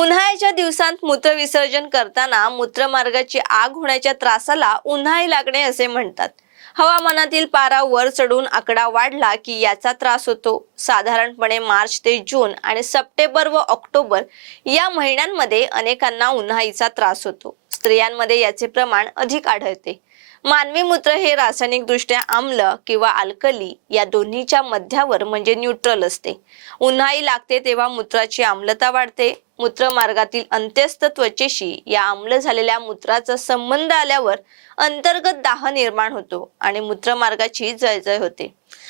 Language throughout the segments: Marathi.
उन्हाळ्याच्या दिवसांत मूत्रविसर्जन करताना मूत्रमार्गाची आग होण्याच्या त्रासाला उन्हाळी लागणे असे म्हणतात. हवामानातील पारा वर चढून आकडा वाढला की याचा त्रास होतो. साधारणपणे मार्च ते जून आणि सप्टेंबर व ऑक्टोबर या महिन्यांमध्ये अनेकांना उन्हाळीचा त्रास होतो. स्त्रियांमध्ये याचे प्रमाण अधिक आढळते. मानवी मूत्र हे रासायनिकदृष्ट्या आम्ल किंवा अल्कली या दोन्हीच्या मध्यावर म्हणजे न्यूट्रल असते. उन्हाळी लागते तेव्हा मूत्राची आम्लता वाढते. मूत्रमार्गातील अंत्यस्थ त्वचेशी या आम्ल झालेल्या मूत्राचा संबंध आल्यावर अंतर्गत दाह निर्माण होतो आणि मूत्रमार्गाची जळजळ होते.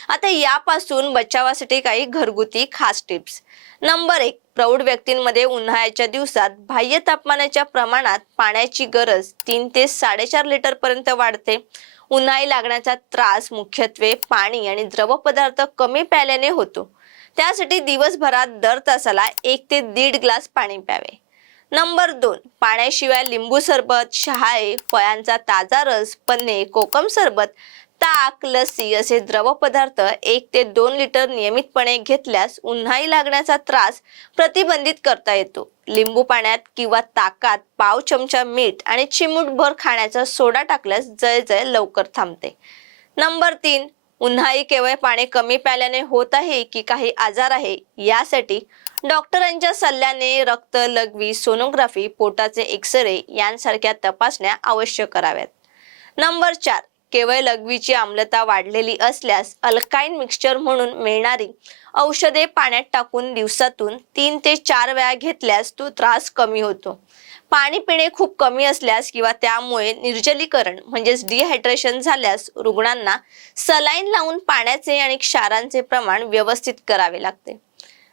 आता यापासून बचावासाठी काही घरगुती खास टिप्स. नंबर एक प्रौढ व्यक्तींमध्ये उन्हाळ्याच्या दिवसात बाह्य तापमानाच्या प्रमाणात पाण्याची गरज तीन ते साडेचार लिटर पर्यंत वाढते. उन्हाळी लागण्याचा त्रास मुख्यत्वे पाणी आणि द्रव पदार्थ कमी प्यायल्याने होतो. त्यासाठी दिवसभरात दर तासाला एक ते दीड ग्लास पाणी प्यावे. नंबर दोन पाण्याशिवाय लिंबू सरबत शहाळे फळांचा ताजा रस पन्ने कोकम सरबत ताक लस्सी असे द्रव पदार्थ एक ते दोन लिटर नियमितपणे घेतल्यास उन्हाळी लागण्याचा त्रास प्रतिबंधित करता येतो. लिंबू पाण्यात किंवा ताकात पाव चमचा मीठ आणि चिमूटभर खाण्याचा सोडा टाकल्यास जय जय लवकर थांबते. नंबर तीन उन्हाळी केवळ पाणी कमी प्याल्याने होत आहे की काही आजार आहे यासाठी डॉक्टरांच्या सल्ल्याने रक्त लघवी सोनोग्राफी पोटाचे एक्सरे यांसारख्या तपासण्या अवश्य कराव्यात. नंबर चार केवळ लघवीची आम्लता वाढलेली असल्यास अल्काईन मिक्सचर म्हणून मिळणारी औषधे पाण्यात टाकून दिवसातून तीन ते चार वेळा घेतल्यास तो त्रास कमी होतो. पाणी पिणे खूप कमी असल्यास किंवा त्यामुळे निर्जलीकरण म्हणजेच डिहायड्रेशन झाल्यास रुग्णांना सलाईन लावून पाण्याचे आणि क्षारांचे प्रमाण व्यवस्थित करावे लागते.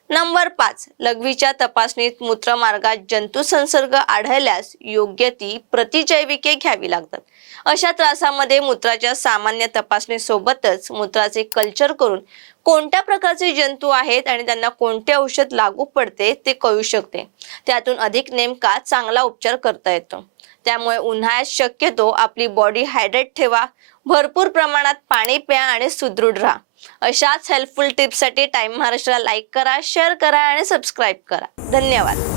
नंबर पाच. लघवीच्या तपासणीत मूत्रमार्गात जंतू संसर्ग आढळल्यास योग्य ती प्रतिजैविके घ्यावी लागतात. अशा त्रासामध्ये मूत्राच्या सामान्य तपासणीसोबतच मूत्राचे कल्चर करून कोणत्या प्रकारचे जंतू आहेत आणि त्यांना कोणते औषध लागू पडते ते कळू शकते. त्यातून अधिक नेमका चांगला उपचार करता येतो. त्यामुळे उन्हाळ्यात शक्यतो आपली बॉडी हायड्रेट ठेवा. भरपूर प्रमाणात पाणी प्या आणि सुदृढ राहा. अशाच हेल्पफुल टिप्ससाठी टाइम महाराष्ट्राला लाईक करा शेअर करा आणि सबस्क्राईब करा. धन्यवाद.